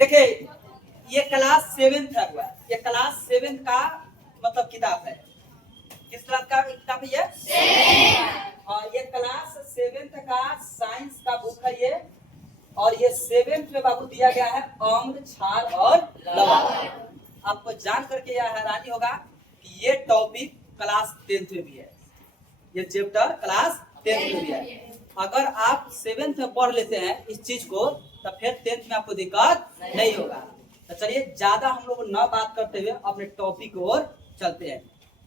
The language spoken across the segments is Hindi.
देखिए ये क्लास 7th है हुआ, ये क्लास 7th का मतलब किताब है। किस क्लास का किताब है ये? हाँ, ये क्लास 7th का साइंस का बुक है ये। और ये 7th में बाबू दिया गया है अम्ल, क्षार और लवण। आपको जान करके यह हैरानी होगा कि ये टॉपिक क्लास 10th में भी है, ये चैप्टर क्लास 10th में भी है। अगर आप 7th में पढ़ लेते हैं इस चीज को तो फिर 10th में आपको दिक्कत नहीं होगा। तो चलिए ज्यादा हम लोग न बात करते हुए अपने टॉपिक की ओर चलते हैं।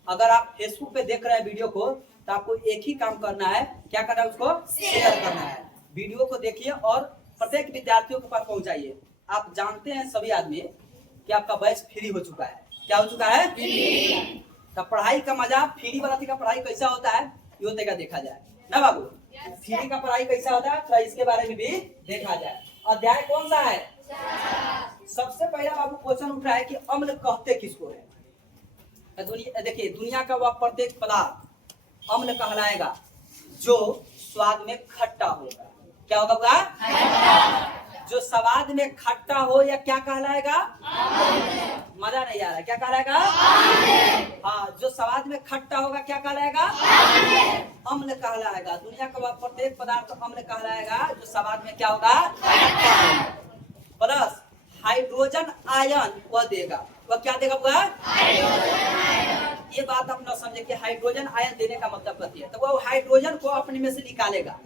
अगर आप फेसबुक पे देख रहे हैं वीडियो को तो आपको एक ही काम करना है, क्या करना है, उसको शेयर करना है। वीडियो को देखिए और प्रत्येक विद्यार्थियों के पास पहुंचाइए। आप जानते हैं सभी आदमी कि आपका बैच फ्री हो चुका है। क्या हो चुका है? फ्री। तो पढ़ाई का मजा फ्री वाला का पढ़ाई कैसा होता है यो तक देखा जाए ना बाबू। फ्री का पढ़ाई कैसा होता है तो इसके बारे में भी देखा जाए। अध्याय कौन सा है? सबसे पहला बाबू क्वेश्चन उठ रहा है कि अम्ल कहते किसको है। देखिए दुनिया का वह प्रत्येक पदार्थ अम्ल कहलाएगा जो स्वाद में खट्टा होगा। क्या होगा? जो स्वाद में खट्टा हो या क्या कहलाएगा? मजा नहीं आ रहा, क्या कहलाएगा? हाँ, जो स्वाद में खट्टा होगा क्या कहलाएगा? अम्ल कहलाएगा। दुनिया का वह प्रत्येक पदार्थ अम्ल कहलाएगा जो स्वाद में क्या होगा? प्लस हाइड्रोजन आयन वह देगा। वह क्या देगा? ये बात आप न समझे कि हाइड्रोजन आयन देने का मतलब क्या है। तो वो हाइड्रोजन को अपने में से निकालेगा।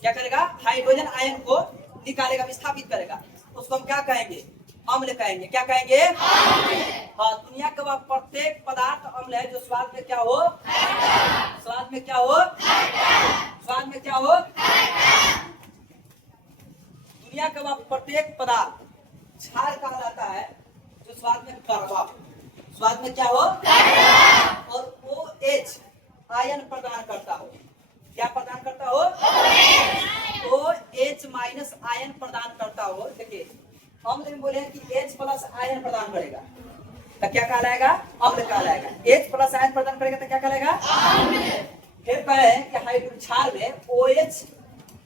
क्या करेगा? हाइड्रोजन आयन को निकालेगा, विस्थापित करेगा। उसको हम क्या कहेंगे? अम्ल कहेंगे। क्या कहेंगे? हाँ, दुनिया का वह प्रत्येक पदार्थ अम्ल है जो स्वाद में क्या हो? स्वाद में क्या हो? स्वाद में क्या हो? दुनिया का वह प्रत्येक पदार्थ क्षार कहलाता है जो स्वाद में कड़वा हो। स्वाद में क्या हो? और OH आयन प्रदान करता हो। क्या प्रदान करता हो? OH माइनस आयन प्रदान करता हो। देखिए अम्ल में बोले कि H प्लस आयन प्रदान करेगा तो क्या कहलाएगा? अम्ल कहलाएगा। H प्लस आयन प्रदान करेगा तो क्या कहलाएगा? फिर कहे कि हाइड्रोजन क्षार में OH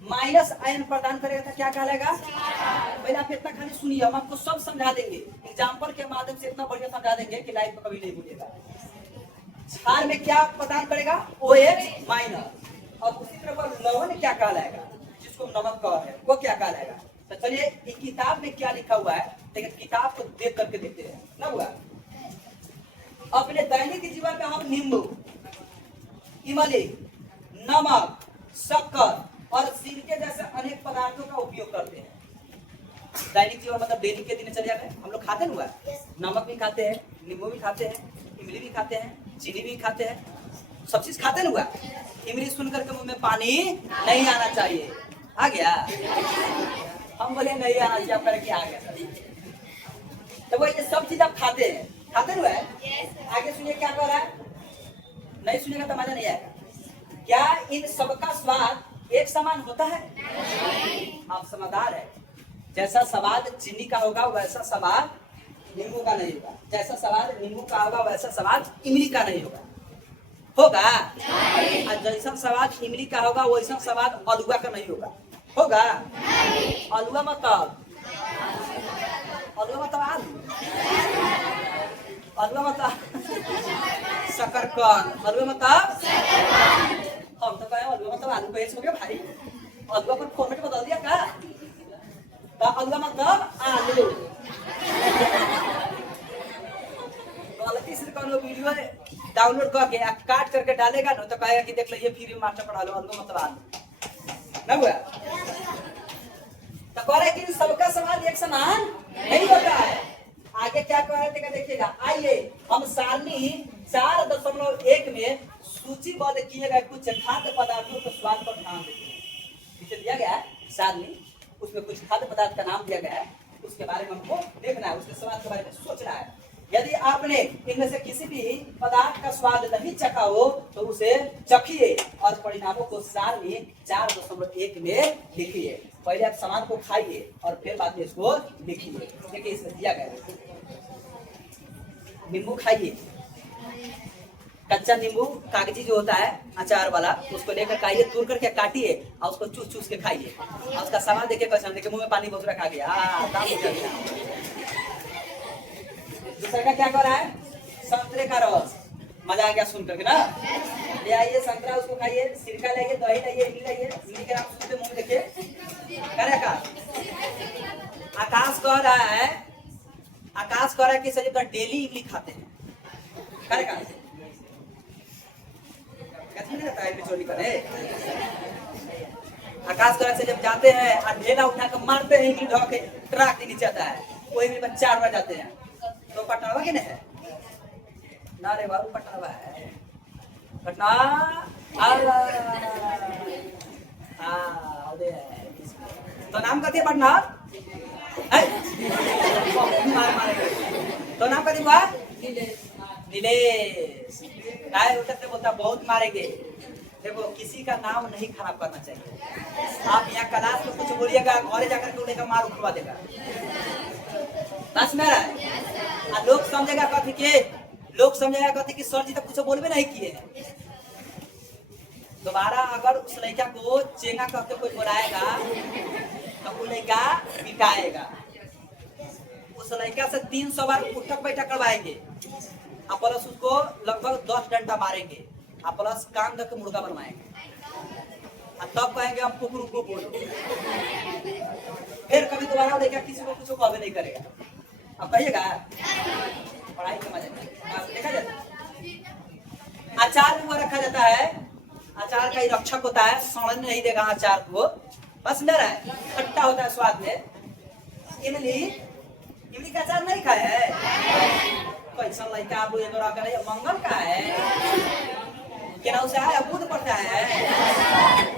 माइनस आयन प्रदान करेगा तो क्या कहलाएगा? पहले आप इतना खाली सुनिए, हम आपको सब समझा देंगे। एग्जाम्पल के माध्यम से इतना बढ़िया समझा देंगे कि लाइफ में कभी नहीं भूलेगा। क्षार में क्या प्रदान करेगा? OH minus. और उसी तरह लवण क्या कहलाएगा, जिसको नमक कहा है, वो क्या कहलाएगा? तो चलिए इस किताब में क्या लिखा हुआ है, लेकिन किताब को देख करके देखते हैं ना। हुआ अपने दैनिक जीवन में हम नींबू, इमली, नमक, शक्कर और सिरके जैसे अनेक पदार्थों का उपयोग करते हैं। दैनिक जीवन मतलब डेली के दिनचर्या में हम लोग खाते हुआ नमक भी खाते हैं, नींबू भी खाते हैं, इमली भी खाते हैं, चीनी भी खाते हैं, सब चीज खाते हुआ। इमली सुनकर के मुंह में पानी नहीं आना चाहिए। आ गया? हम बोले नहीं आना चाहिए, आप करके आ गया। तो वो ये सब चीज आप खाते हैं, खाते हुआ आगे सुनिए क्या कर रहा है। नहीं सुनिएगा तो मजा नहीं आएगा। क्या इन सबका स्वाद एक समान होता है? आप समझदार है। जैसा स्वाद चीनी का होगा वैसा स्वाद नींबू का नहीं होगा। जैसा स्वाद नींबू का होगा वैसा स्वाद इमली का नहीं होगा। होगा? और जैसा स्वाद इमली का होगा वैसा स्वाद अलुआ का नहीं होगा। होगा? अलुआ मतलब आलू, अलुआ मतलब शकरकंद, अलुआ मतलब हम तो कहे अलुआ मतलब आलू का हो गया भाई। अलुआ पर फॉर्मेट बदल दिया का? तो अलुआ मतलब आलू। गलती से कौन वीडियो डाउनलोड करके काट करके डालेगा ना तो कहेगा कि देख लीजिए फ्री में मास्टर पढ़ा लो, अलुआ मतलब आलू ना। हुआ तो कह रहे कि सबका समाज एक समान नहीं होता है। आगे क्या कह रहे थे देखिएगा। आइए हम सारणी 4.1 में सूचीबद्ध किए गए कुछ खाद्य पदार्थों के स्वाद पर ध्यान देते हैं। पीछे दिया गया है सारणी, उसमें कुछ खाद्य पदार्थ का नाम दिया गया है, उसके बारे में हमको देखना है, उसके स्वाद के बारे में सोचना है। यदि आपने इनमें से किसी भी पदार्थ का स्वाद नहीं चखा हो तो उसे चखिए और परिणामों को सारणी 4.1 में लिखिए। पहले आप सामान को खाइए और फिर बाद में इसको लिखिए। देखिए इसमें दिया गया है नींबू खाइए। कच्चा नींबू कागजी जो होता है अचार वाला, उसको लेकर खाइए, तोड़ करके काटिए और उसको चूस चूस के खाइए और उसका स्वाद देखिए कैसा। देखिए मुंह में पानी बहुत रखा गया। दूसरा का क्या कर रहा है? संतरे का रस। मजा आ गया सुन करके ना? ले आइए संतरा, उसको खाइए, सिरका लाइए, दही लाइए, इमली लाइए, इमली के नाम सुनते मुंह देखिए। करे का आकाश कह रहा है, आकाश कह रहा है कि सर का डेली इमली खाते हैं। करे का कैसे नहीं रहता है बिचौली करे? आकाश कह रहा है जब जाते हैं और ढेला उठा कर मारते हैं इमली ढो के ट्रक के नीचे आता है, कोई भी बच्चा उड़ जाते हैं तो पटनावा के नहीं है ना रे बाबू, पटनावा है पटना। तो नाम कहती है पटना, तो नाम कहती हुआ नीलेश। काय उतर से बोलता बहुत मारेंगे। देखो किसी का नाम नहीं खराब करना चाहिए। आप यहाँ क्लास में कुछ बोलिएगा, घरे जाकर के उन्हें मार उठवा देगा। बस मेरा लोग समझेगा कथी के, लोग समझेगा कथी कि सर जी तो कुछ बोलबे नहीं किए हैं। दोबारा अगर उस लड़का को चेंगा करके कोई बुलाएगा तो वो लड़का पिटाएगा। उस लड़का से 300 बार उठक बैठक करवाएंगे और प्लस उसको लगभग 10 डंडा मारेंगे और प्लस कान करके मुर्गा बनवाएंगे और तब कहेंगे हम कुकुर को बोलो। फिर कभी दोबारा लड़का किसी को कुछ कभी नहीं करेगा। अब कहिएगा पढ़ाई के मजे देखा जाता है। अचार भी वो रखा जाता है, अचार का ही रक्षक होता है, सड़न नहीं देगा अचार को, बस न रहा है, खट्टा होता है स्वाद में। इमली इमली का अचार नहीं खाए है? कैसा लड़का आप मंगल का है क्या उसे आया बुध पड़ता है,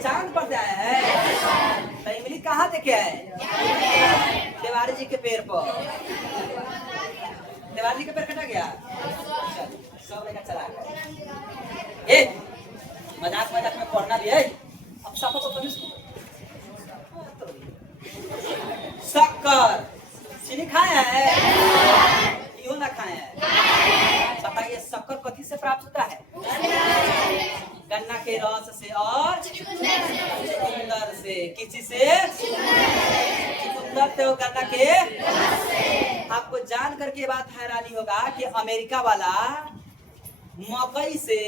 चांद पड़ता है, तो इमली कहाँ देखे है? देवारी जी के पेड़ पर। देवारी जी के पेड़ कटा गया, सब लेकर चला गया। मजाक मजाक में पढ़ना भी है। अब साफा तो शक्कर चीनी खाए हैं, क्यों ना खाए हैं? बताइए शक्कर कथी से प्राप्त होता है? गन्ना के रस से और चुकंदर से। किसी से? चुकंदर तो गन्ना के। आपको जान करके बात हैरानी होगा कि अमेरिका वाला मकई से,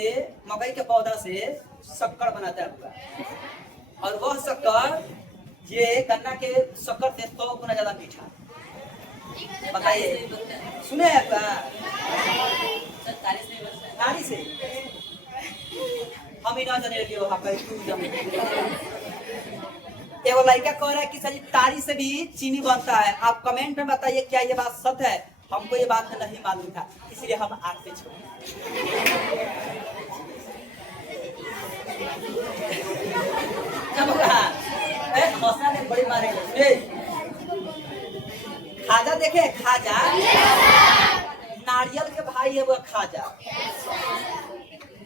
मकई के पौधा से शक्कर बनाता है और वह शक्कर ये गन्ना के शक्कर से 100 गुना ज्यादा मीठा। बताइए सुने आपका तारी से हम ही ना जाने लगे वहां पर। एगो लड़का कह रहा है कि सर तारी से भी चीनी बनता है। आप कमेंट में बताइए क्या ये बात सत्य है? हमको ये बात नहीं मालूम था, इसलिए हम आपसे छोड़े। बड़ी मारेंगे। खाजा देखे, खाजा नारियल के भाई है वो खाजा।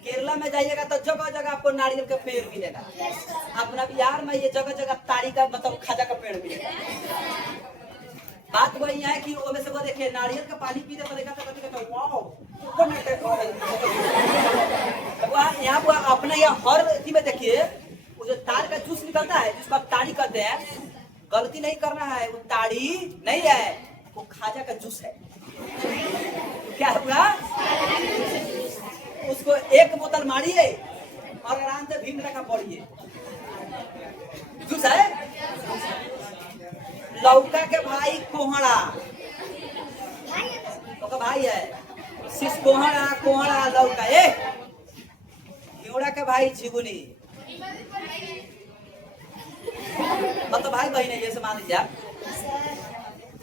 केरला में जाइएगा तो जगह जगह आपको नारियल का पेड़ मिलेगा। अपना बिहार में ये जगह जगह तारी का मतलब खाजा का पेड़ मिलेगा। बात वही है कि वो में से वो देखिए नारियल का पानी पीते तो देखा यहाँ पर अपने यहाँ हर इसी में देखिए वो जो तार का जूस निकलता है जिसको आप ताड़ी कहते हैं, गलती नहीं करना है, वो ताड़ी नहीं है, वो खाजा का जूस है। क्या हुआ? उसको एक बोतल मारिए और आराम से भीम रखा पड़िए, जूस है। लौका के भाई कोहड़ा, तो भाई है सिस कोहड़ा, कोहड़ा लौका। घिउड़ा के भाई झिगुनी, मतलब भाई बहन है जैसे मान लीजिए।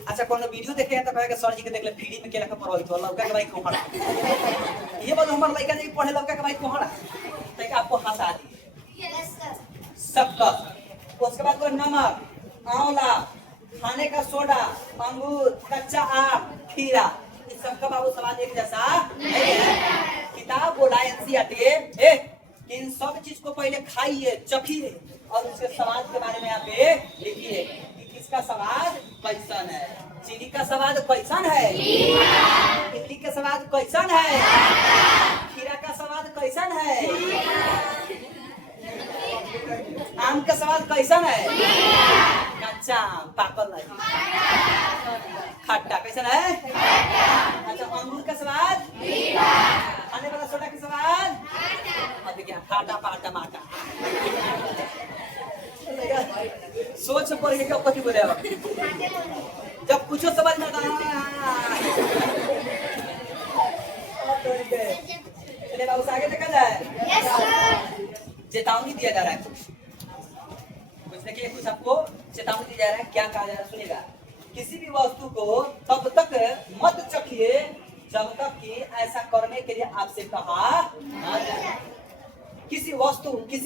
अच्छा कोनो वीडियो देखे तो कहेगा सर जी के देख ले फ्री में केला का पढ़ाई तो लौका के भाई कोहड़ा। ये बोलो हमारा लड़का नहीं पढ़े लौका के भाई कोहड़ा तो आपको हंसा दिए। शक्कर, उसके बाद नमक, आंवला, खाने का सोडा, अंगूर, कच्चा आम, खीरा, इस सबका बाबू सवाल एक जैसा नहीं है। किताब बोला एनसीईआरटी इन सब चीज को पहले खाइए, चखिए और उसके स्वाद के बारे में यहाँ पे लिखिए कि किसका स्वाद कैसन है। चीनी का स्वाद कैसन है, इमली का स्वाद कैसन है, खीरा का स्वाद कैसन है, आम का स्वाद कैसन है, काचा पाकल नहीं। खट्टा कैसा है? अच्छा अंगूर का स्वाद खाने वाला सोडा का स्वाद अब क्या खाटा पाटा माटा। सोच पर क्या कथी बोले जब कुछ समझ में आता बाबू आगे देखा जाए चेतावनी दिया जा रहा है कुछ देखिए कुछ आपको चेतावनी दी जा रहा है क्या कहा जा रहा है सुनिएगा। किसी भी वस्तु को तब तक मत चखिए जब तक कि ऐसा करने के लिए आपसे कहा ना जाए। किसी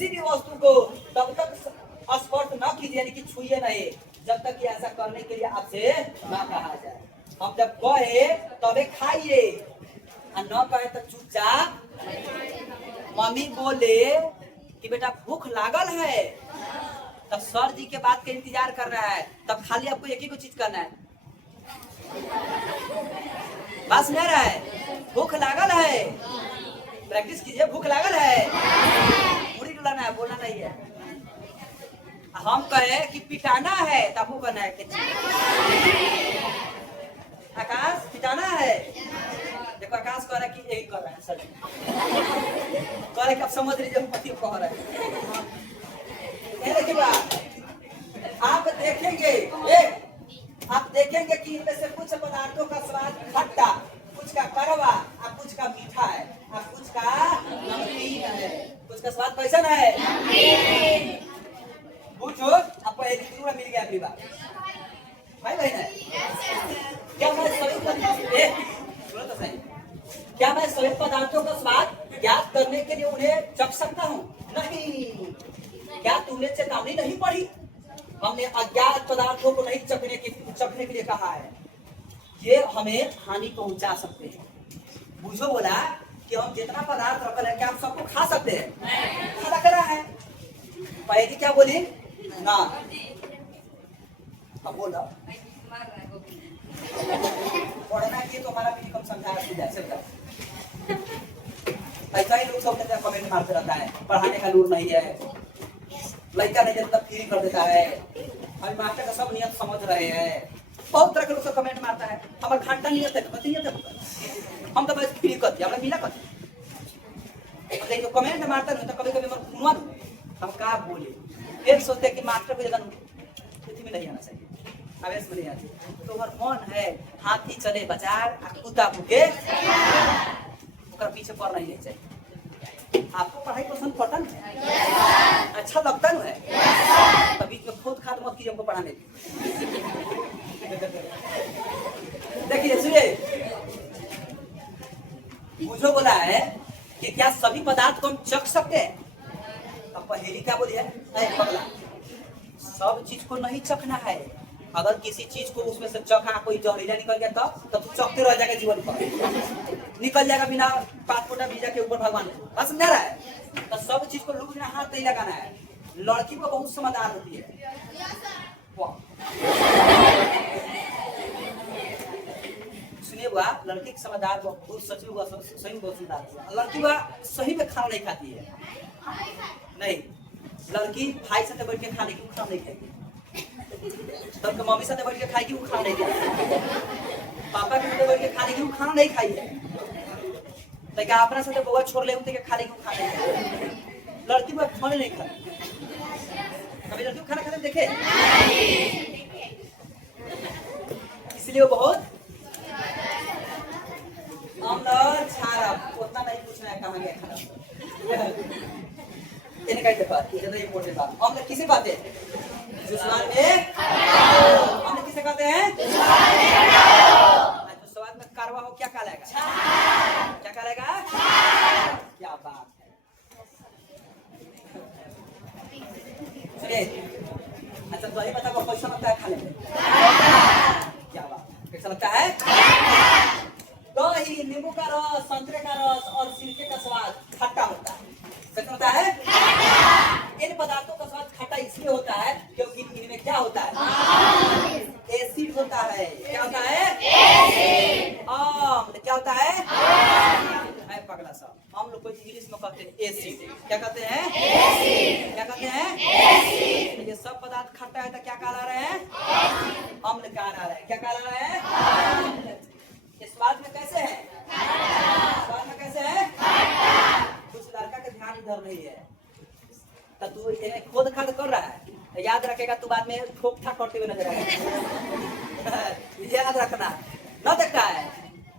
भी वस्तु को तब तक स्पर्श न कीजिए यानी कि छुइए नहीं जब तक कि ऐसा करने के लिए आपसे ना कहा जाए। हम जब कहे तबे खाइए और न कहे तो चुपचाप। मम्मी बोले कि बेटा भूख लागल है तब सर जी के बात का इंतजार कर रहा है तब खाली आपको एक ही को चीज करना है। बस नहीं रहा है भूख लागल है प्रैक्टिस कीजिए। भूख लागल है पूरी डुलाना है बोलना नहीं है। हम कहे कि पिटाना है तब वो करना है। आकाश पिटाना है देखो आकाश कह रहा है कि यही कर रहा है सर कह रहे कि आप समझ लीजिए पति कह रहा है। आप देखेंगे कि इनमें से कुछ पदार्थों का स्वाद खट्टा कुछ का कड़वा और कुछ का मीठा है और कुछ का नमकीन है। कुछ का स्वाद कैसा है पूछो आपको एक मिल गया अगली बार भाई बहन है क्या मैं सभी पदार्थों का स्वाद ज्ञात करने के लिए उन्हें चख सकता हूँ? नहीं। क्या तुमने चेतावनी नहीं पढ़ी? हमने अज्ञात पदार्थों को नहीं चखने के लिए कहा है। ये हमें हानि पहुंचा सकते हैं। बुझो बोला कि हम जितना पदार्थ रखल है क्या हम सबको खा सकते हैं? खाना करा है पहली क्या बोली ना अब बोला पढ़ना चाहिए तो हमारा भी कम समझा सकता। ऐसा ही लोग सब कमेंट मारते रहता है पढ़ाने का लूर नहीं है लड़का नहीं देता फ्री कर देता है। हम मास्टर का सब नियम समझ रहे हैं। बहुत तरह के लोग सब कमेंट मारता है हमारे घंटा नियत है हम तो बस फ्री कर दिया मिला कर तो कमेंट मारता नहीं तो कभी कभी हम क्या बोले फिर सोचते कि मास्टर को जगह पृथ्वी में नहीं आना चाहिए आवेश में नहीं आना चाहिए। तो हर मन है हाथी चले बाजार कुत्ता भूखे पीछे पढ़ना ही नहीं चाहिए। आपको पढ़ाई पसंद पड़ता है अच्छा लगता है तभी तो खुद खाद मत कीजिए हमको पढ़ाने की। देखिए सुनिए मुझे बोला है कि क्या सभी पदार्थ को हम चख सकते हैं? अब पहेली क्या बोली है सब चीज को नहीं चखना है। अगर किसी चीज को उसमें से चखा कोई जहरीला निकल गया तब तो चखते रह जाएगा जीवन पर निकल जाएगा बिना पासपोर्ट वीजा के ऊपर भगवान बस समझा रहा है। तो सब चीज को लूट हाथ नहीं लगाना है। लड़की को बहुत समझदार होती है सुनिए हुआ लड़की की समझदार बहुत सच में सही में बहुत समझदार लड़की वह सही में खाना नहीं खाती है। नहीं लड़की भाई से बैठ के खाने की खाना नहीं खाएगी तब मम्मी साथ बैठ के खाएगी वो खाना नहीं खाएगी पापा के साथ बैठ के खाने की वो खाना नहीं खाई है लेकिन अपना साथ बउआ छोड़ ले उनके खाने की वो खाना नहीं खाई। लड़की वो खाने नहीं खाती कभी लड़की खाना खाते देखे इसलिए वो बहुत अंदर छारा उतना नहीं पूछना है कहाँ गया खाना इन्हें कहीं देखा इतना इम्पोर्टेंट बात हम किसे बातें जुस्मान में हमने किसे कहते हैं तो स्वाद में कारवा हो क्या कहलाएगा क्या कहलाएगा क्या बात है। चलिए अच्छा तो ये बताओ कैसा लगता है खाने में क्या बात कैसा लगता है? दही नींबू का रस संतरे का रस और सिरके का स्वाद खट्टा होता है। कैसा होता है? इन पदार्थों का स्वाद खट्टा इसलिए होता है क्योंकि इनमें क्या होता है एसिड होता है। क्या होता है एसिड। क्या होता है पगला सा हम लोग को इंग्लिश में कहते हैं एसिड। क्या कहते हैं एसिड। क्या कहते हैं एसिड। ये सब पदार्थ खट्टा है तो क्या कहला रहे हैं? अम्ल कहला रहे हैं। क्या कहला रहे हैं? इस स्वाद में कैसे है? स्वाद में कैसे है? कुछ लड़का के ध्यान इधर नहीं है तो तू खुद खाद कर रहा है तो याद रखेगा, तू बाद में ठोक ठाक करते हुए नजर आएगा। याद रखना। न देखता है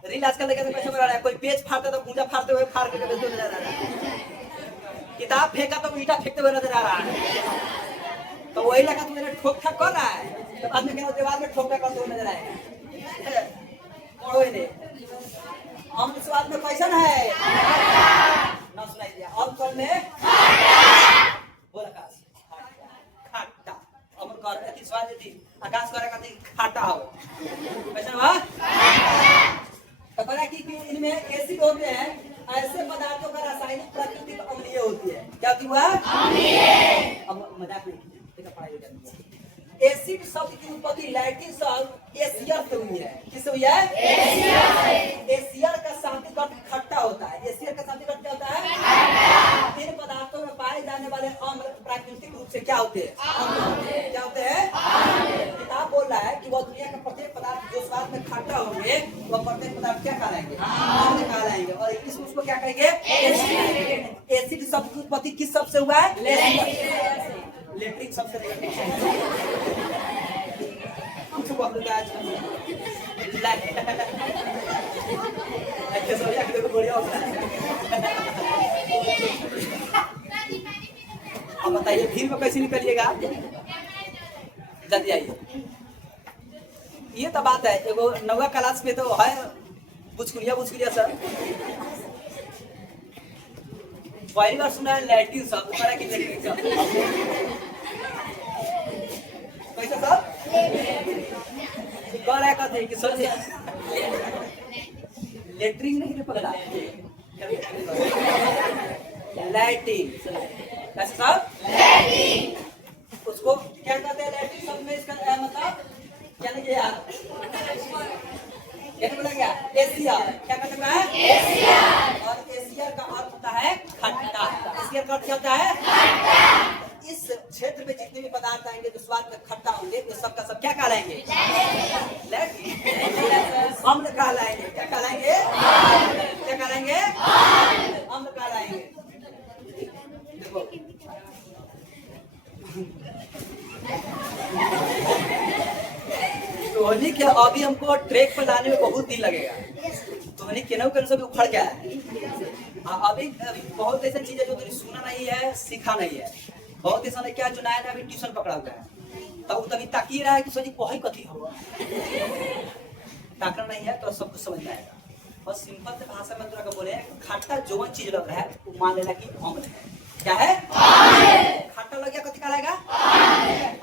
रील आजकल देखे तो कैसे बना रहा है, कोई पेज फाड़ते तो भूजा फाड़ते हुए फाड़ के बेचते हुए नजर आ रहा है, किताब फेंका तो ईटा फेंकते हुए नजर आ रहा है। तो वही लगा तू मेरे ठोक ठाक कर रहा है तो बाद में क्या दीवार में ठोक ठाक करते हुए नजर आएगा। हम स्वाद में कैसन है? ना सुनाई दिया। अब कल में बोल आकाश खट्टा अमर कर अति स्वाद थी आकाश करे कति खट्टा हो कैसा हुआ? तो पता कि इनमें एसिड होते हैं, ऐसे पदार्थों का रासायनिक प्राकृतिक अम्लीय होती है। क्या होती हुआ? अब मजाक नहीं कीजिए, देखा पढ़ाई हो जाती है। एसिड शब्द की उत्पत्ति लैटिन शब्द एसियर से हुई है। किससे हुई है? एसियर। एसियर का शाब्दिक अर्थ खट्टा होता है। एसियर का शाब्दिक अर्थ क्या होता है? इन पदार्थों में पाए जाने वाले अम्ल प्राकृतिक रूप से क्या होते हैं? क्या होते हैं? किताब बोल रहा है कि वह दुनिया का प्रत्येक पदार्थ जो स्वाद में खट्टा होंगे वह प्रत्येक पदार्थ क्या कहलाएंगे? अम्ल कहलाएंगे। और इंग्लिश में उसको क्या कहेंगे? एसिड। एसिड शब्द की उत्पत्ति किस शब्द से हुआ है? लेट्रिन सबसे अब बताइए भीड़ में कैसे निकलिएगा? जल्दी आइए। ये तो बात है, एगो नौवा क्लास पे तो है बुचकुलिया सर। पहली बार सुना है लैटिन शब्द, सारा की लैटिन शब्द कैसा सब कह रहा है कि सर लेटरिन नहीं है पगला, लैटिन कैसे सब? लैटिन। उसको क्या कहते हैं? लैटिन शब्द में इसका मतलब क्या नहीं यार क्या बोला गया? एशिया। क्या कहते हैं? एशिया। और एशिया का अर्थ होता है खट्टा। एशिया का अर्थ क्या होता है? खट्टा। इस क्षेत्र में जितने भी पदार्थ आएंगे जो स्वाद में खट्टा होंगे तो सबका सब क्या कहलाएंगे? अम्ल कहलाएंगे। क्या कहलाएंगे? क्या कहलाएंगे? अम्ल कहलाएंगे। देखो धोनी के अभी हमको ट्रैक पर लाने में बहुत दिन लगेगा। धोनी केनहू केनहू से उखड़ गया है। अभी बहुत ऐसी चीजें जो तुमने सुना नहीं है, सीखा नहीं है। बहुत ऐसा क्या जो नया नया अभी ट्यूशन पकड़ा हुआ है तो तभी ताकी रहा है कि सोची कोई कथी हो ताकना नहीं है तो सब कुछ समझ में आएगा। और सिंपल से भाषा में तुरा बोले खट्टा जो चीज लग रहा है वो मान लेना कि अम्ल है। क्या है? खट्टा लग गया कथी कहलाएगा?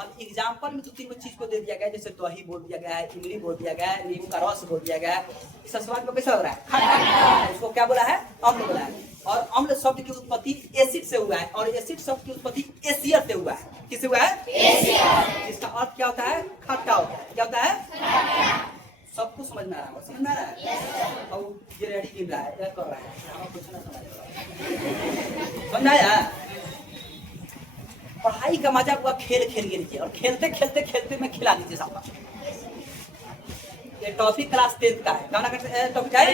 अब एग्जाम्पल में 2-3 चीज को दे दिया गया, जैसे दही बोल दिया गया है, इमली बोल दिया गया है, नींबू का रस बोल दिया गया है। इस स्वाद में कैसा हो रहा है? खट्टा। इसको क्या बोला है? अम्ल बोला है। और अम्ल शब्द की उत्पत्ति एसिड से हुआ है और एसिड शब्द की उत्पत्ति एसियर से हुआ है। किससे हुआ है? एसियर। जिसका अर्थ क्या होता है? खट्टा होता है। क्या होता है? सबको समझ में आ रहा है? समझ में आ रहा है? और ये रेडी गिन रहा है, ये कर रहा है, हमें कुछ ना समझ आया। पढ़ाई का मजा हुआ खेल खेल के लीजिए और खेलते खेलते खेलते में खिला दीजिए साहब। ये टॉपिक क्लास 10 का है। कौन सा टॉपिक है?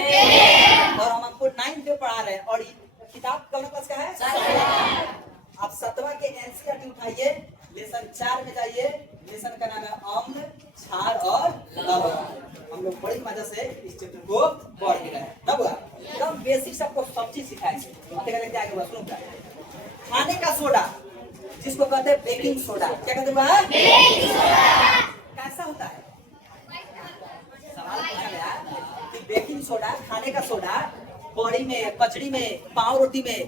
और हम आपको 9 पे पढ़ा रहे हैं और किताब कौन क्लास का है? आप 7वां के एनसीईआरटी उठाइए, लेसन 4 में जाइए। लेसन का नाम है अम्ल, क्षार और लवण। हम लोग बड़ी मजा से इस चैप्टर को पढ़ रहे हैं। तब एकदम बेसिक सबको सब चीज सिखाएंगे। आगे सुनो, खाने का सोडा जिसको कहते हैं बेकिंग सोडा, क्या कहते हैं? Baking soda. कैसा होता है? सवाल पूछा गया कि बेकिंग सोडा, खाने का सोडा बड़ी में, कचड़ी में, पाव रोटी में,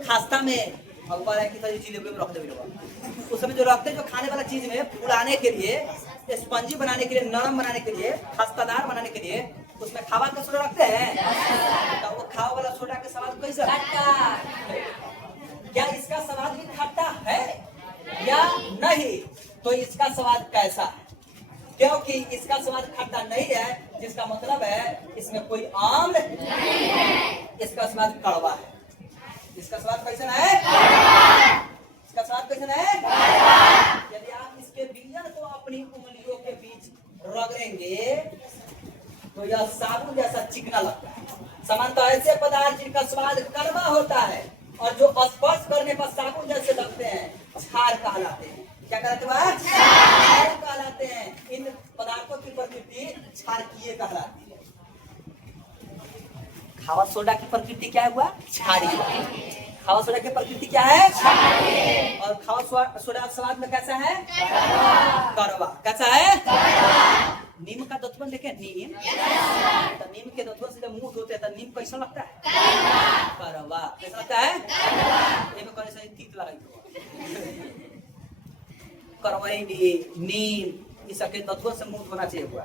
खास्ता में और जिलेबी में रख दे। उस समय जो रखते हैं जो खाने वाला चीज में फुलाने के लिए, स्पंजी बनाने के लिए, नरम बनाने के लिए, खास्तादार बनाने के लिए उसमें खावा का सोडा रखते हैं। तो वो खावा वाला सोडा के स्वाद कैसा? क्या इसका स्वाद भी खट्टा है या नहीं? तो इसका स्वाद कैसा है? क्योंकि इसका स्वाद खट्टा नहीं है, जिसका मतलब है इसमें कोई आम्ल नहीं है। इसका स्वाद कड़वा है। इसका स्वाद कैसा है? इसका स्वाद कैसा है? यदि आप इसके बीजन को अपनी उंगलियों के बीच रगड़ेंगे तो यह साबुन जैसा चिकना लगता है। सामान्यतः ऐसे पदार्थ जिनका स्वाद कड़वा होता है और जो स्पर्श करने पर साबुन जैसे लगते हैं क्षार कहलाते हैं। क्या कहलाते हैं? क्षार कहलाते हैं। इन पदार्थों की प्रकृति क्षारकीय कहलाती है। खावा सोडा की प्रकृति क्या हुआ? क्षारीय। खावा सोडा की प्रकृति क्या है? क्षारीय। और खावा सोडा स्वाद में कैसा है? कड़वा। कैसा है? नीम का दत्वन देखे नीम, तो नीम के दत्वन से जब मुंह धोते हैं तो नीम कैसा लगता है? कड़वा। कैसा लगता है? ये में कैसा तीत लगाई करवाई नीम इस सबके तत्वों से मुंह धोना चाहिए हुआ।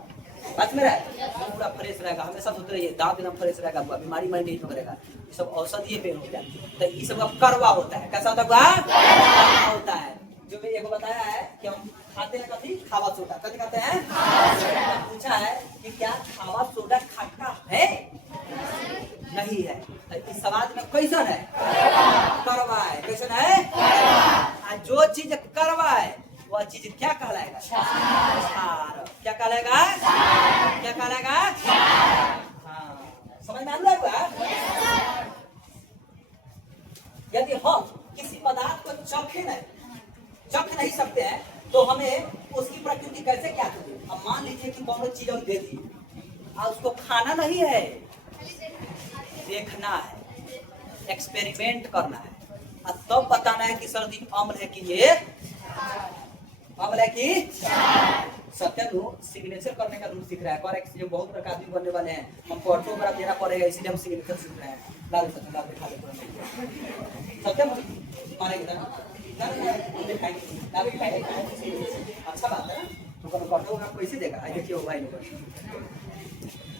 बात मेरा पूरा फ्रेश रहेगा, हमेशा धोते रहिए, दांत एकदम फ्रेश रहेगा, बीमारी नहीं पकड़ेगा। ये सब औषधीय पेड़ होता है, तो ये सब करवा होता है। कैसा होता है? होता है। जो भी एक बताया है कि हम खाते हैं कभी खावा सोडा, कभी खाते हैं पूछा है कि क्या खावा सोडा खट्टा है? नहीं है। तो इस स्वाद में कैसन है? करवा है। कैसन है? जो चीज करवा है वह चीज क्या कहलाएगा? क्षार। क्या कहलाएगा? क्या कहलाएगा? हाँ, समझ में आ रहा है? यदि हम किसी पदार्थ को चख नहीं सकते हैं तो हमें उसकी प्रकृति कैसे क्या होगी? अब मान लीजिए कि कौन चीज हम दे दी और उसको खाना नहीं है, देखना है, एक्सपेरिमेंट करना है और तब बताना है कि सर्दी अम्ल है कि ये अम्ल है कि सत्यनु सिग्नेचर करने का रूल सीख रहा है। करेक्ट, जो बहुत प्रकार आदमी बनने वाले हैं, हमको ऑटो वगैरह देना पड़ेगा, इसलिए हम सिग्नेचर सीख रहे हैं। लाल दिखा दे सत्यम मानेगा अच्छा बात है ना। तो ऑटो वगैरह पैसे देगा। देखिए भाई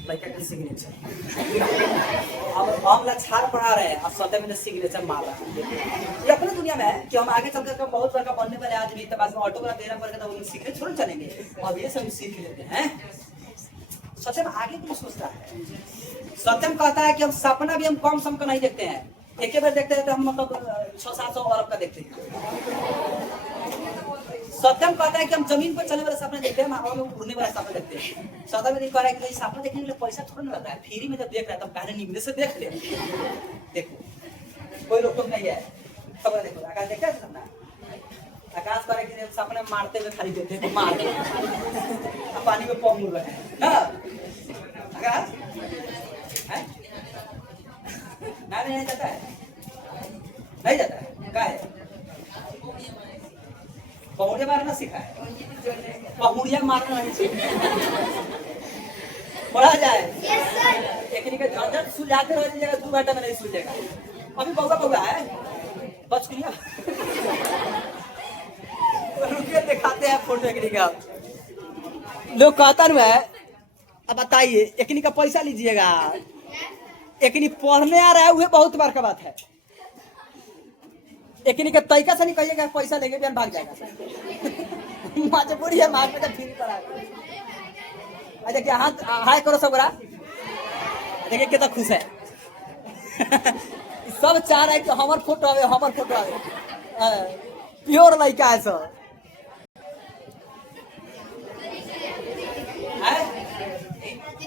लड़का का सिग्नेचर अब अम्ल क्षार पढ़ा रहे हैं और सत्यम ने सिग्नेचर मारा। ये अपने दुनिया में है कि हम आगे चलकर बहुत बड़का बनने वाले आदमी तो बाद में ऑटो वगैरह देना पड़ेगा तो सीखने छोड़ चलेंगे। अब ये सब सीख लेते हैं। सत्यम आगे क्यों सोचता है? सत्यम कहता है कि हम सपना भी हम कम सम का नहीं देखते हैं, एक बार देखते हैं तो हम मतलब 600-700 अरब का देखते हैं। सत्यम कहता है कि हम जमीन पर चलने वाला सपना देखते हैं, हवा में उड़ने वाला सपना देखते हैं। सत्यम नहीं कह रहा है कि सपना देखने के लिए पैसा थोड़ा ना लगता है, फ्री में जब देख रहा है तब पहले नींद से देख ले। देखो कोई रोक टोक नहीं है, सपना देखो। आकाश देखते हैं सपना? आकाश कह रहा है कि सपने मारते हुए खाली देते हैं, मार पानी में पौंग रहे हैं। आकाश नहीं जाता है, नहीं जाता है। क्या है? पहुड़िया मारना सीखा है, पहुड़िया मारना नहीं सीखा। पढ़ा जाए एक झंझट सुलझाते रह जाएगा, 2 घंटे में नहीं सुलझेगा। अभी बउआ है बच गया। रुकिए दिखाते हैं फोटो एक का। लोग कहता है अब बताइए एक का पैसा लीजिएगा, एक पढ़ने आ रहा है, वह बहुत बड़का बात है। एक का तरीका से नहीं कहिएगा पैसा लेंगे बिहान भाग जाएगा। मजबूरी है, मार्ग में तो फ्री पर आ। देखिए हाथ हाय करो सब, देखिए कितना खुश है। सब चाह रहा है कि हमार फोटो आवे, हमार फोटो आवे। प्योर लड़का है सब।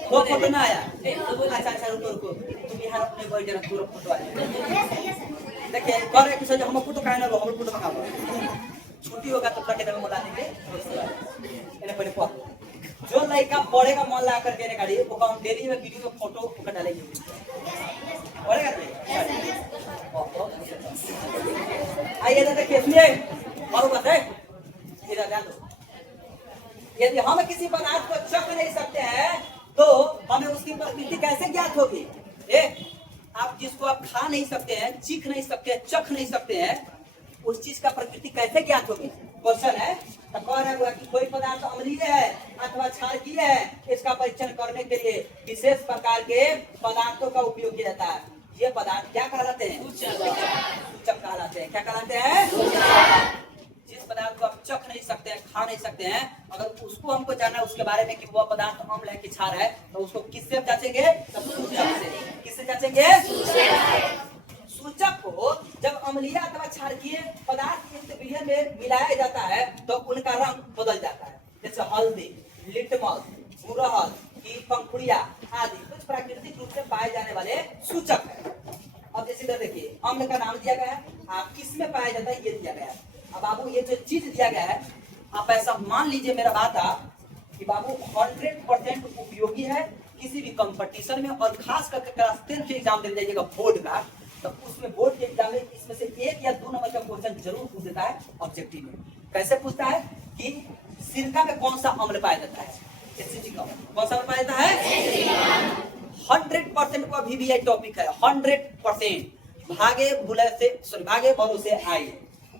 दो फोटो ना आया तो बोला अच्छा रुको तुम यहाँ अपने बैठ जाना, पूरा फोटो आया। देखिए कर एक से हम फोटो काहे ना लो, हम फोटो मंगा लो, छुट्टी होगा तब तक इधर बुला लेंगे। इन्हें पहले पढ़ जो लड़का पढ़ेगा मन लगा करके ने गाड़ी वो काम डेली में वीडियो में फोटो को डालेंगे, पढ़ेगा तो आइए दादा देखिए और बात है इधर ध्यान दो। यदि हम किसी पदार्थ को चख नहीं सकते हैं तो हमें उसकी प्रकृति कैसे ज्ञात होगी? आप जिसको आप खा नहीं सकते हैं, चीख नहीं सकते, चख नहीं सकते हैं, उस चीज का प्रकृति कैसे ज्ञात होगी? क्वेश्चन है। तो कह रहा है कि कोई पदार्थ अम्लीय है अथवा क्षारकीय है, इसका परीक्षण करने के लिए विशेष प्रकार के पदार्थों का उपयोग किया जाता है। ये पदार्थ क्या कहलाते हैं? सूचक कहलाते हैं। क्या कहलाते हैं? जिस पदार्थ को आप चख नहीं सकते हैं, खा नहीं सकते हैं, अगर उसको हमको जानना है उसके बारे में कि वह पदार्थ अम्ल है कि क्षार है, तो उसको किससे जांचेंगे? सूचक से। किससे जांचेंगे? सूचक को जब अम्लीय अथवा क्षारकीय पदार्थ इंद्रिय में मिलाया जाता है तो उनका रंग बदल जाता है। जैसे हल्दी, लिटमस, गुड़हल की पंखुड़िया आदि कुछ प्राकृतिक रूप से पाए जाने वाले सूचक है। अब जैसे इधर देखिए अम्ल का नाम दिया गया है, आप किस में पाया जाता है ये दिया गया है। अब बाबू ये जो चीज दिया गया है आप ऐसा मान लीजिए मेरा बात आप कि बाबू 100% उपयोगी है किसी भी कंपटीशन में, और खास करके क्लास 10 के एग्जाम देने जाइएगा बोर्ड का, तो उसमें बोर्ड के एग्जाम में इसमें से 1 या 2 नंबर का क्वेश्चन जरूर पूछ देता है ऑब्जेक्टिव में। कैसे पूछता है कि सिरका में कौन सा अम्ल पाया जाता है, एसिटिक अम्ल। कौन सा अम्ल पाया जाता है? 100% को अभी भी यह टॉपिक है, 100%। भागे भरोसे आई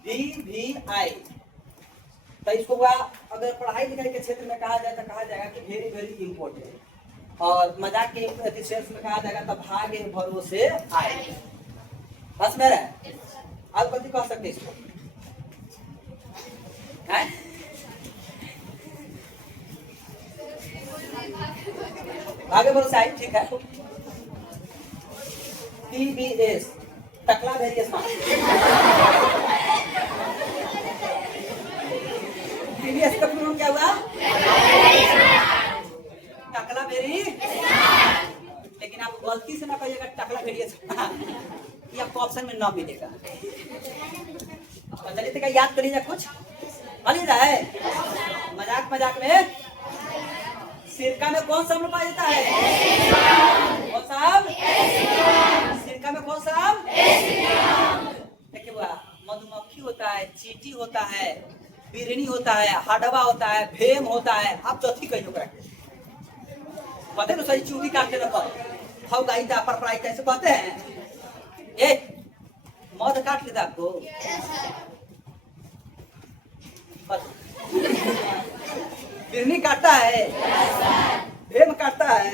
भी आई। तो इसको अगर पढ़ाई लिखाई के क्षेत्र में कहा जाए तो कहा जाएगा कि वेरी वेरी इंपॉर्टेंट, और मजाक के सेल्स में कहा जाएगा तो भागे भरोसे आए। बस मेरा आप कभी कह सकते इसको है? भागे भरोसे आए, ठीक है। TBS टकला वेरियस TBS का पूर्ण क्या हुआ? टकला वेरी, लेकिन आप गलती से ना कहिएगा टकला वेरियस, ये आपको ऑप्शन में ना मिलेगा। चलिए तो याद करिएगा कुछ अली है। मजाक में सिरका में कौन सा अम्ल पाया जाता है? कौन सा? सिरका में कौन सा? देखिए मधुमक्खी होता है, चींटी होता है, बिरनी होता है, हाडवा होता है, भेम होता है। आप चौथी कहिए पता है सही चूड़ी काटते ना पर गाई जा पर कैसे कहते हैं? ए मौत काट लेता आपको बिरनी काटता है, भेम काटता है,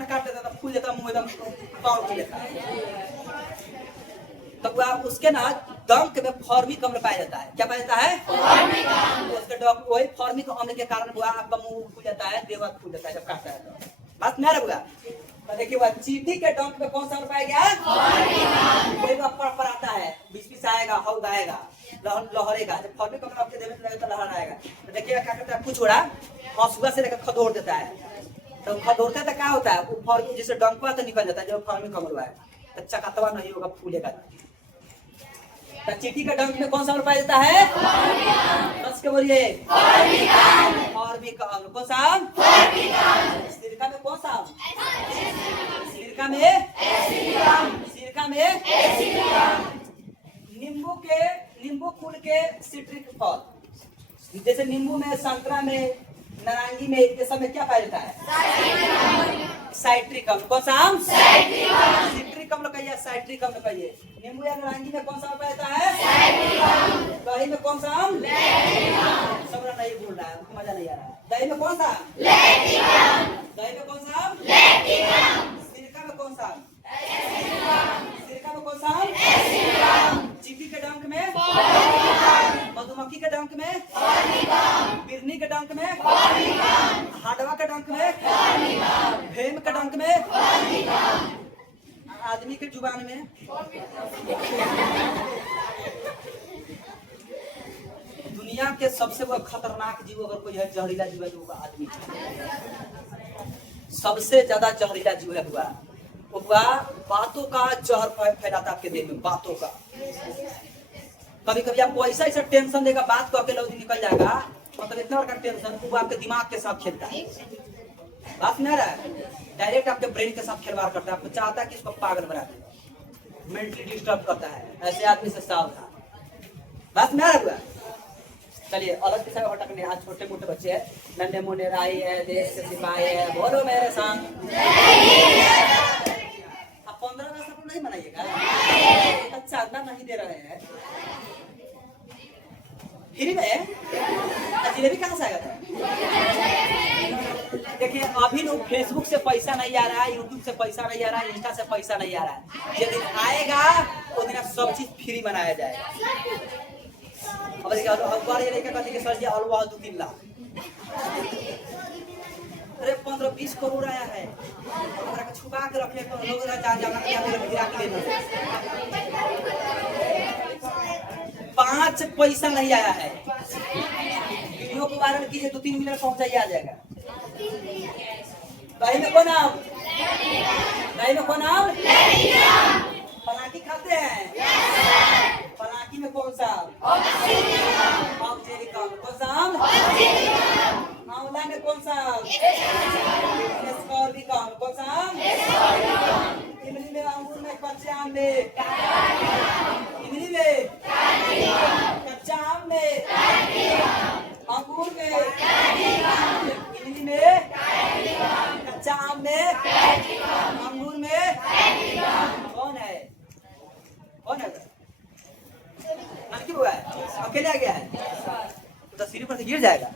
काट देता था, फूल जाता, मुंह एकदम पावर फूल जाता है। तो उसके ना डंक में फॉर्मिक अम्ल पाया जाता है। क्या पाया जाता है? उसके डंक वही फॉर्मिक अम्ल के कारण हुआ आपका मुंह फूल जाता है, देवा फूल जाता है जब काटता है तो। बात नहीं रहा। तो देखिए वह चींटी के डंक में कौन सा अम्ल पाया गया? वही पर आता है, बीच आएगा, हौद आएगा, लहरेगा। जब फॉर्मिक अम्ल आपके देह में लगेगा तो लहर आएगा। तो देखिएगा क्या करता है, कुछ हो रहा हंसुआ से लेकर खदोड़ देता है। तो खदोड़ता है तो क्या होता है, वो फॉर्मिक जैसे डंक हुआ तो निकल जाता है। जब फॉर्मिक अम्ल हुआ है तो चकातवा नहीं होगा, फूलेगा। चींटी का डंक में कौन सा अम्ल पाया जाता है? बस के बोलिए फॉर्मिक अम्ल। कौन सा? सिरका में कौन सा? सिरका में नींबू फूल के सिट्रिक फल, जैसे नींबू में, संतरा में, नारंगी में, ये सब में क्या पाया जाता है? साइट्रिक अम्ल। कौन सा? सिट्रिक अम्ल कहिए, साइट्रिक अम्ल कहिए। नींबू या नारंगी में कौन सा पाया जाता है? दही में कौन सा? सब नहीं बोल रहा है, मजा नहीं आ रहा है। दही में कौन सा? दही में कौन सा? सिरका में कौन सा? सिरका में कौन सा? चींटी के डंक में, मधुमक्खी के डंक में, बिरनी के डंक में, हाडवा के डंक में, भेम के डंक में, आदमी के जुबान में। दुनिया के सबसे बड़ा खतरनाक जीव अगर कोई है, जहरीला जीव है, तो आदमी। सबसे ज्यादा जहरीला जीव है हुआ बातों का जहर फैलाता आपके देह में, बातों का। कभी कभी आपको ऐसा टेंशन देगा, बात करके लोग निकल जाएगा, मतलब इतना बड़ा टेंशन, वो आपके दिमाग के साथ खेलता है। बात नहीं आ रहा है, डायरेक्ट आपके ब्रेन के साथ खिलवाड़ करता है। आपको चाहता है कि इसको पागल बना दे, मेंटली डिस्टर्ब करता है। ऐसे आदमी से सावधान। बात नहीं आ रहा। चलिए अलग दिशा में भटकने। आज छोटे मोटे बच्चे हैं, नन्हे मुन्ने राई है, देश के सिपाही है, बोलो मेरे संग। 15 अगस्त को नहीं मनाइएगा? अच्छा अंदर नहीं दे रहे हैं फ्री में? जिलेबी कहाँ से आएगा था? देखिए अभी लोग फेसबुक से पैसा नहीं आ रहा है, यूट्यूब से पैसा नहीं आ रहा है, इंस्टा से पैसा नहीं आ रहा है। जिस दिन आएगा उस दिन सब चीज फ्री बनाया जाएगा। अब देखिए अखबार ये लेकर कहते कि सर जी अलवा 2-3 लाख, अरे 15-20 20 करोड़ आया है, ओकरा के छुपा के रखे तो लोग जा जाना क्या मेरे गिरा के लेना। 5 पैसा नहीं आया है। वीडियो को वायरल कीजिए, 2-3 मिनट पहुंच जाइए, आ जाएगा। दही में कौन आम? दही में कौन आम? पलाकी खाते हैं? पलाकी में कौन सा? ऑक्सीजन। कौन सा आम? आंवला में कौन सा? स्कॉर्पिकन। कौन सा आम? इमली में, अंगूर में, कच्चे आम में, इमली में, कच्चा आम में, अंगूर में, इमली में, कच्चा आम में, अंगूर में, कौन है? कौन है? क्यों हुआ है? अकेले आ गया है तो सीढ़ी पर से गिर जाएगा।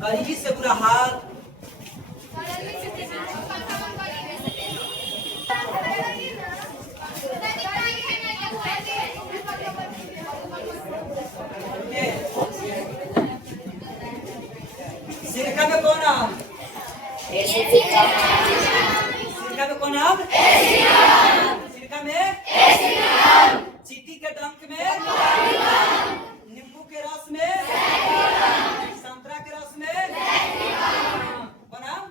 गरीबी से बुरा हाल, सिरका में कौन आम? सिरका में कौन आम? सिरका में चीटी के डंक में, नींबू के रस में, संतरा के रस में, कौन आम?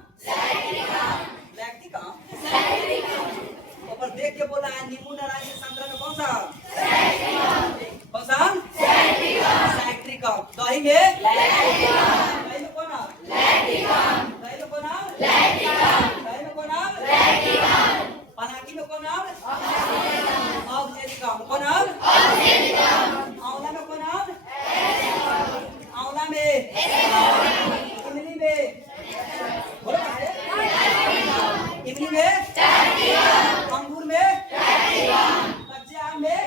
लैक्टिक आम। ऊपर देख के बोला है नींबू नारायण से संतरा में कौन सा? कौन सा? सैक्ट्रिक आम। दही में? दही में कौन आम? दही में कौन आम? दही में कौन आम? पलाकी में कौन आम? ऑक्सीजन आम। कौन आम? आंवला में कौन आम? आंवला में, इमली में, इमली में, अंगूर में, कच्चे आम में,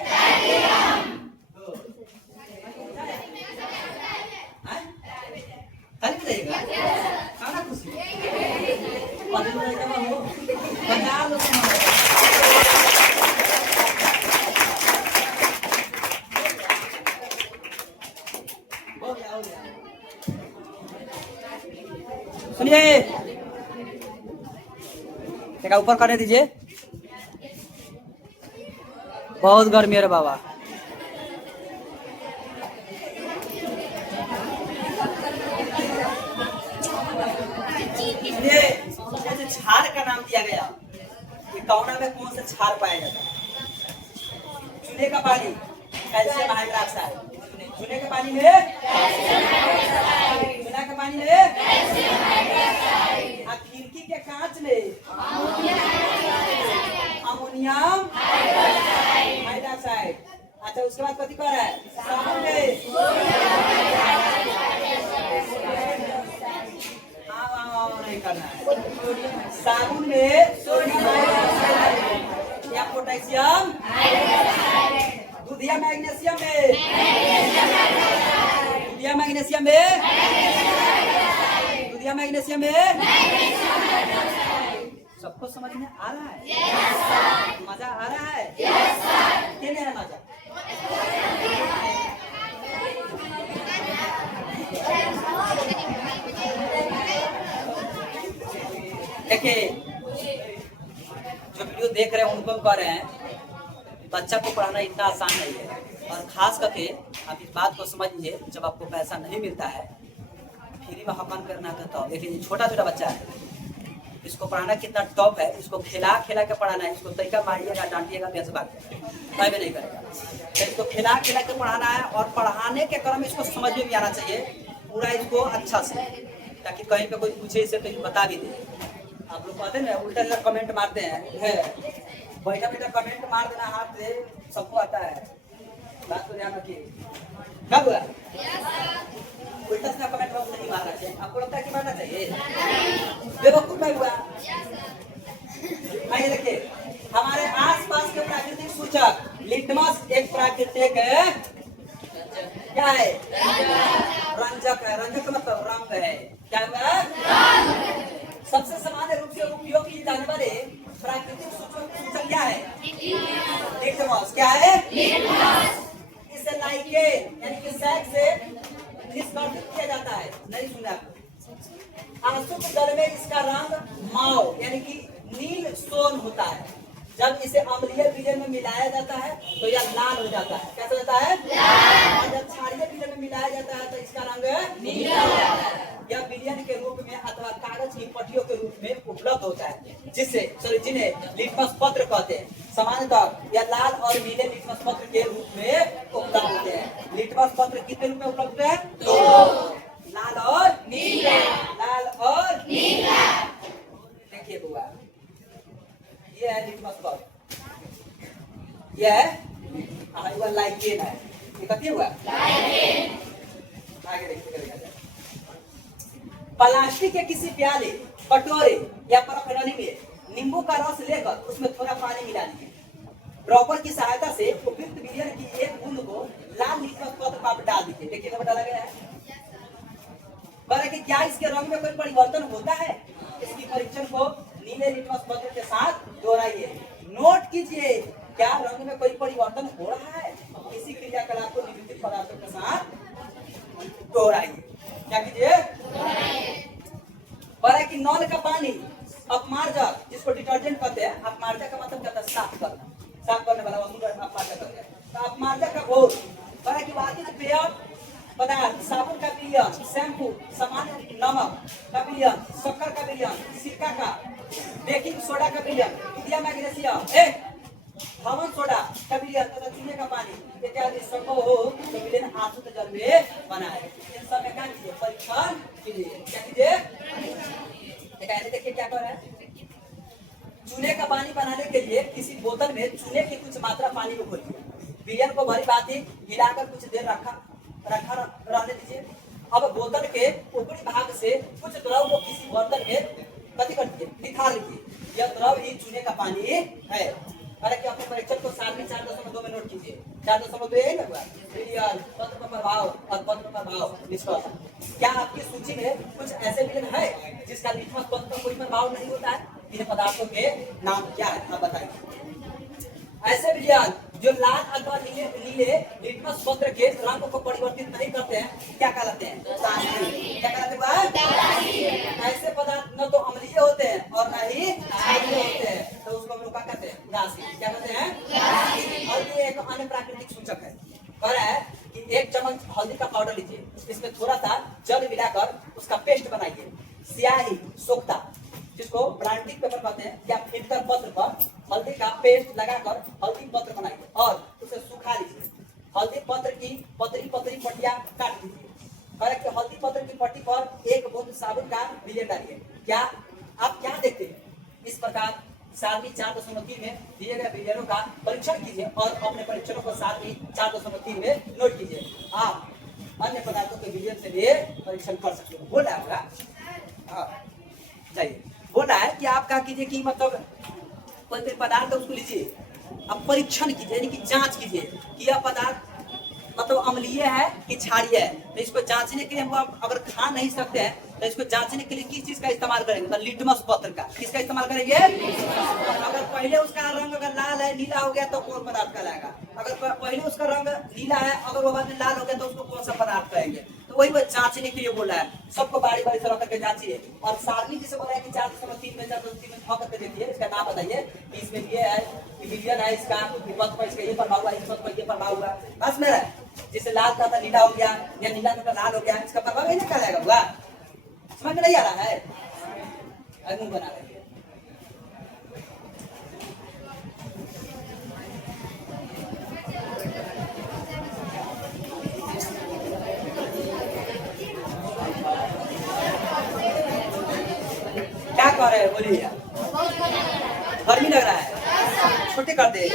खाना खुशी बना लो। सुनिए, देखा ऊपर करने दीजिए, बहुत गर्मी है रे बाबा। छार का नाम दिया गया, ये कौना में कौन सा छार पाया जाता है? चूल्हे का पानी, कैल्शियम हाइड्रोक्साइड। चूल्हे के पानी में, चूल्हा के पानी में, खिड़की के कांच में अमोनियम हाइड्रोक्साइड। अच्छा, उसके बाद कथी कर रहा है? साबुन में, नहीं करना है। साबुन में सोडियम हाइड्रोक्साइड या पोटेशियम, दूधिया मैग्नीशियम में, दूधिया मैग्नीशियम में, दूधिया मैग्नीशियम में। सबको समझ में आ रहा है? मजा आ रहा है? कितने है मजा? देखिए, जो वीडियो देख रहे हैं उनको हम कह रहे हैं बच्चा को पढ़ाना इतना आसान नहीं है। और खास करके आप इस बात को समझ लीजिए, जब आपको पैसा नहीं मिलता है, फ्री में हकन करना था। तो देखिए, छोटा छोटा बच्चा है, इसको पढ़ाना कितना टॉप है, इसको खिला खिला के पढ़ाना है, इसको तरीका मारिएगा डांटिएगा बेस बात भी नहीं करेगा। तो इसको खिला खिला के पढ़ाना है और पढ़ाने के क्रम में इसको समझ में भी आना चाहिए पूरा इसको अच्छा से, ताकि कहीं पे कोई पूछे इसे तो बता भी दे। आप लोग कहते हैं ना उल्टा उल्टा कमेंट मारते हैं, बैठा बैठा कमेंट मार देना हाथ से सबको आता है, बात को ध्यान रखिए। क्या हुआ उल्टा सीधा कमेंट नहीं मारना चाहिए, आपको लगता है कि मारना चाहिए? बेवकूफ नहीं हुआ। आइए देखिए हमारे आसपास के प्राकृतिक सूचक, लिटमस एक प्राकृतिक क्या है? रंजक है। रंजक का मतलब रंग है। क्या हुआ? सबसे सामान्य रूप से उपयोग किए जाने वाले प्राकृतिक सूचक क्या है? लिटमस। क्या है? इसे लाइकेन यानी कि सैक से निष्कासित किया जाता है। नहीं सुना आपको? अशुद्ध जल में इसका रंग माओ यानी कि नील सोन होता है। जब इसे अम्लीय विलयन में मिलाया जाता है तो यह लाल हो जाता है। कैसा होता है? और जब क्षारीय विलयन में मिलाया जाता है तो इसका रंग नीला हो जाता है। यह विलयन के रूप में अथवा कागज की पट्टियों के रूप में उपलब्ध होता है, जिन्हें लिटमस पत्र कहते हैं। सामान्यतः यह लाल और नीले लिटमस पत्र के रूप में उपलब्ध होते हैं। लिटमस पत्र कितने रूप में उपलब्ध है? दो, लाल और नीला। लाल और नीला। देखिए बुआ, ये है लिटमस पत्र, यह लाइकेन है। ये कथी हुआ? लाइकेन। आगे देखिए प्लास्टिक के किसी प्याले, कटोरे या प्रणाली में नींबू का रस लेकर उसमें थोड़ा पानी मिला लीजिए। ड्रॉपर की सहायता से उपयुक्त विलयन की एक बूंद को लाल लिटमस पत्र पर डाल दीजिए। देखिए तो डाला गया है। कि क्या इसके रंग में कोई परिवर्तन होता है? इसकी परीक्षण को नीले लिटमस पत्र के साथ दोहराइए। नोट कीजिए क्या रंग में कोई परिवर्तन हो रहा है। इसी क्रियाकलाप को निम्नलिखित पदार्थों के साथ दोहराइए। क्या कीजिए? कि नल का पानी अपमार्जक, जिसको डिटर्जेंट कहते हैं, अपमार्जक का मतलब क्या था? साफ करना, साफ करने वाला वस्तु का अपमार्जक कहते हैं। तो अपमार्जक का घोल कि वादित पेय पदार्थ, साबुन का विलयन, शैम्पू, सामान्य नमक का विलयन, शक्कर का विलयन, सिरका का, बेकिंग सोडा का विलयन, यूरिया मैग्नीशियम, हवन सोडा का विलयन तथा चूने का पानी इत्यादि संभव हो तो विलयन आशुद्ध जल में बनाए। इन सब में क्या कीजिए? परीक्षण कीजिए। क्या कीजिए? देखिए क्या कर रहा है। चूने का पानी बनाने के लिए किसी बोतल में चूने की कुछ मात्रा पानी को घोलिए। विलयन को भली भांति हिलाकर कुछ देर रखा रहने दीजिए। अब बोतल के ऊपरी भाग से कुछ द्रव को किसी बर्तन में कथी कर दीजिए? निखार लीजिए। यह द्रव ही चूने का पानी है। कि अपने परीक्षण को सारणी 4.2 में नोट कीजिए। 4.2 यही ना हुआ? विलयन, पत्र पर प्रभाव और पत्र पर प्रभाव, निष्कर्ष। क्या आपकी सूची में कुछ ऐसे विलयन है जिसका लिटमस पत्र पर कोई प्रभाव नहीं होता है? इन पदार्थों के नाम क्या है आप बताइए। ऐसे विलयन जो लाल अथवा नीले लिटमस पत्र के रंग को परिवर्तित नहीं करते हैं क्या कहलाते हैं? क्या कहलाते हैं? ऐसे पदार्थ न तो अम्लीय होते हैं और न ही क्षारीय होते हैं, तो उसको हम लोग क्या कहते हैं? उदासीन। क्या कहते हैं? और ये एक अन्य प्राकृतिक सूचक है। कह रहा है कि 1 चम्मच हल्दी का पाउडर लीजिए, इसमें थोड़ा सा जल मिलाकर उसका पेस्ट बनाइए। स्याही सोखता, जिसको ब्रांडिंग पेपर कहते हैं, या फिल्टर पत्र पर हल्दी का पेस्ट लगाकर हल्दी पत्र बनाइए और उसे सुखा लीजिए। हल्दी पत्र की पतली पतली पट्टियां काट दीजिए। कि हल्दी पत्र की पट्टी पर 1 बूंद साबुन का विलयन डालिए। क्या आप क्या देखते हैं? इस प्रकार सारणी 4.3 में दिए गए विलयनों का परीक्षण कीजिए और अपने परीक्षणों को सारणी 4.3 में नोट कीजिए। आप अन्य पदार्थों के विलयन से भी परीक्षण कर सकते हो। बोला होगा चाहिए, बोला है कि आप क्या कीजिए कि मतलब कोई पदार्थ उसको लीजिए, अब परीक्षण कीजिए यानी कि जांच कीजिए कि यह पदार्थ मतलब अम्लीय है कि क्षारीय है। तो इसको जांचने के लिए हम अगर खा नहीं सकते हैं तो इसको जांचने के लिए किस चीज का इस्तेमाल करेंगे? तो लिटमस पत्र का। किसका इस्तेमाल करेंगे? अगर पहले उसका रंग अगर लाल है, नीला हो गया तो कौन पदार्थ कहलाएगा? अगर पहले उसका रंग नीला है, अगर वो बाद में लाल हो गया तो उसको कौन सा पदार्थ कहेंगे? तो वही वो जांचने के लिए बोला है। सबको बारी बारी से करके जांचिए। और सारणी जिसे बोला है कि 4.3 में 4.3 में करके देखिए, इसका नाम बताइए। इसमें ये है विलयन है, इसका पत्र पर इसका ये प्रभाव हुआ, इस पत्र पर ये प्रभाव हुआ। बस मेरा जिसे लाल था नीला हो गया या नीला था लाल हो गया, इसका प्रभाव ये नहीं कहलाएगा। हुआ समझ में नहीं आ रहा है? मुंह बना रहे कह रहे हैं बोलिए? गर्मी लग रहा है, छुट्टी कर दे।